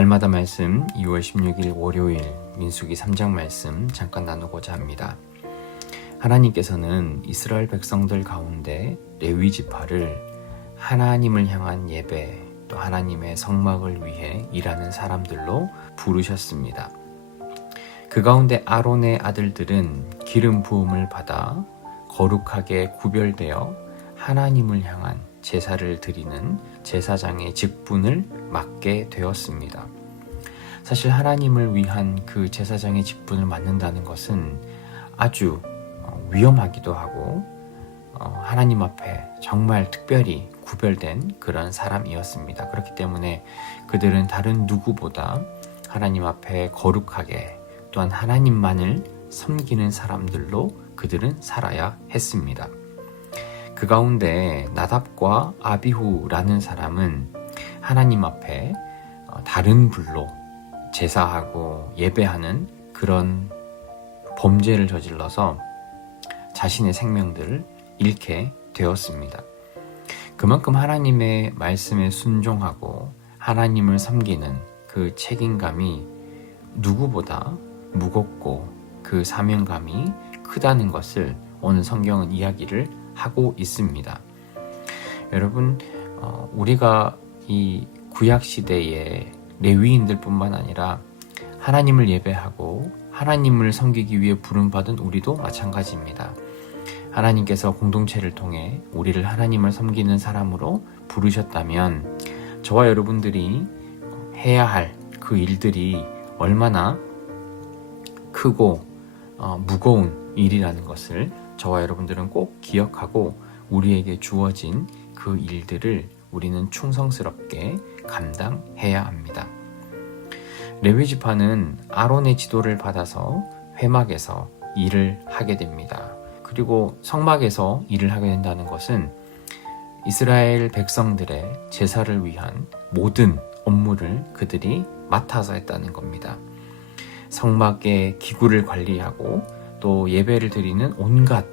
날마다 말씀 2월 16일 월요일 민수기 3장 말씀 잠깐 나누고자 합니다. 하나님께서는 이스라엘 백성들 가운데 레위 지파를 하나님을 향한 예배, 또 하나님의 성막을 위해 일하는 사람들로 부르셨습니다. 그 가운데 아론의 아들들은 기름 부음을 받아 거룩하게 구별되어 하나님을 향한 제사를 드리는 제사장의 직분을 맡게 되었습니다. 사실 하나님을 위한 그 제사장의 직분을 맡는다는 것은 아주 위험하기도 하고 하나님 앞에 정말 특별히 구별된 그런 사람이었습니다. 그렇기 때문에 그들은 다른 누구보다 하나님 앞에 거룩하게 또한 하나님만을 섬기는 사람들로 그들은 살아야 했습니다. 그 가운데 나답과 아비후라는 사람은 하나님 앞에 다른 불로 제사하고 예배하는 그런 범죄를 저질러서 자신의 생명들을 잃게 되었습니다. 그만큼 하나님의 말씀에 순종하고 하나님을 섬기는 그 책임감이 누구보다 무겁고 그 사명감이 크다는 것을 오늘 성경은 이야기를 하고 있습니다. 여러분, 우리가 이 구약시대의 레위인들 뿐만 아니라 하나님을 예배하고 하나님을 섬기기 위해 부름받은 우리도 마찬가지입니다. 하나님께서 공동체를 통해 우리를 하나님을 섬기는 사람으로 부르셨다면 저와 여러분들이 해야 할 그 일들이 얼마나 크고 무거운 일이라는 것을 저와 여러분들은 꼭 기억하고 우리에게 주어진 그 일들을 우리는 충성스럽게 감당해야 합니다. 레위 지파는 아론의 지도를 받아서 회막에서 일을 하게 됩니다. 그리고 성막에서 일을 하게 된다는 것은 이스라엘 백성들의 제사를 위한 모든 업무를 그들이 맡아서 했다는 겁니다. 성막의 기구를 관리하고 또 예배를 드리는 온갖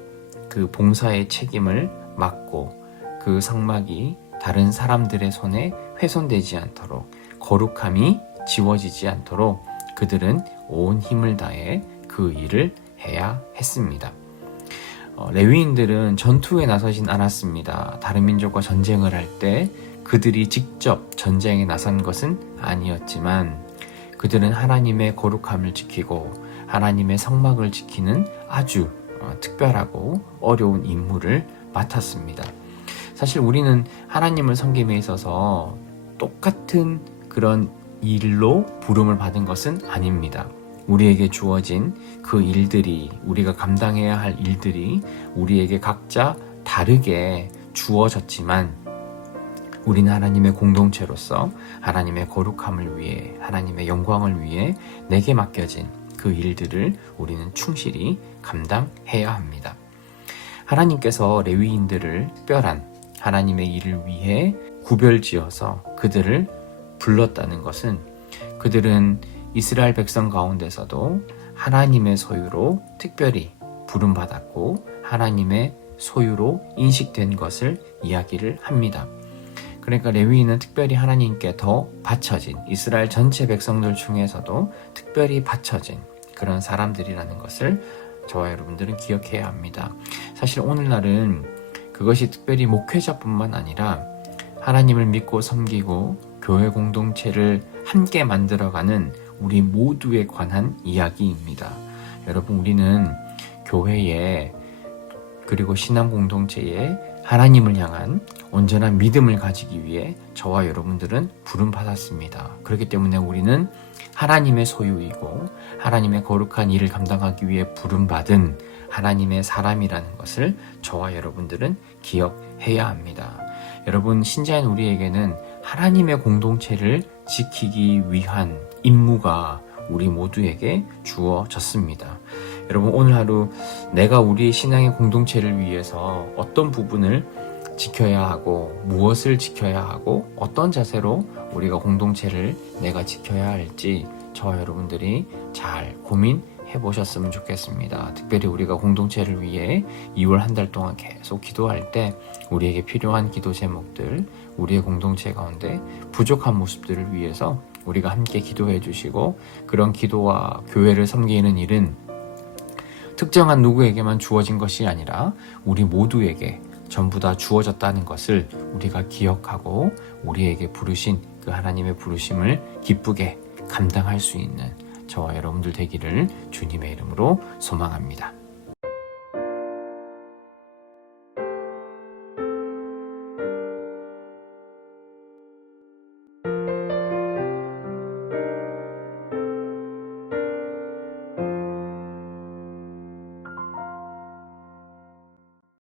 그 봉사의 책임을 맡고 그 성막이 다른 사람들의 손에 훼손되지 않도록 거룩함이 지워지지 않도록 그들은 온 힘을 다해 그 일을 해야 했습니다. 레위인들은 전투에 나서진 않았습니다. 다른 민족과 전쟁을 할 때 그들이 직접 전쟁에 나선 것은 아니었지만 그들은 하나님의 거룩함을 지키고 하나님의 성막을 지키는 아주 특별하고 어려운 임무를 맡았습니다. 사실 우리는 하나님을 섬김에 있어서 똑같은 그런 일로 부름을 받은 것은 아닙니다. 우리에게 주어진 그 일들이, 우리가 감당해야 할 일들이 우리에게 각자 다르게 주어졌지만 우리는 하나님의 공동체로서 하나님의 거룩함을 위해, 하나님의 영광을 위해 내게 맡겨진 그 일들을 우리는 충실히 감당해야 합니다. 하나님께서 레위인들을 특별한 하나님의 일을 위해 구별지어서 그들을 불렀다는 것은 그들은 이스라엘 백성 가운데서도 하나님의 소유로 특별히 부름받았고 하나님의 소유로 인식된 것을 이야기를 합니다. 그러니까 레위인은 특별히 하나님께 더 바쳐진, 이스라엘 전체 백성들 중에서도 특별히 바쳐진 그런 사람들이라는 것을 저와 여러분들은 기억해야 합니다. 사실 오늘날은 그것이 특별히 목회자뿐만 아니라 하나님을 믿고 섬기고 교회 공동체를 함께 만들어가는 우리 모두에 관한 이야기입니다. 여러분, 우리는 교회에 그리고 신앙 공동체에 하나님을 향한 온전한 믿음을 가지기 위해 저와 여러분들은 부름받았습니다. 그렇기 때문에 우리는 하나님의 소유이고 하나님의 거룩한 일을 감당하기 위해 부름받은 하나님의 사람이라는 것을 저와 여러분들은 기억해야 합니다. 여러분, 신자인 우리에게는 하나님의 공동체를 지키기 위한 임무가 우리 모두에게 주어졌습니다. 여러분, 오늘 하루 내가 우리의 신앙의 공동체를 위해서 어떤 부분을 지켜야 하고 무엇을 지켜야 하고 어떤 자세로 우리가 공동체를 내가 지켜야 할지 저와 여러분들이 잘 고민해 보셨으면 좋겠습니다. 특별히 우리가 공동체를 위해 2월 한 달 동안 계속 기도할 때 우리에게 필요한 기도 제목들, 우리의 공동체 가운데 부족한 모습들을 위해서 우리가 함께 기도해 주시고 그런 기도와 교회를 섬기는 일은 특정한 누구에게만 주어진 것이 아니라 우리 모두에게 전부 다 주어졌다는 것을 우리가 기억하고 우리에게 부르신 그 하나님의 부르심을 기쁘게 감당할 수 있는 저와 여러분들 되기를 주님의 이름으로 소망합니다.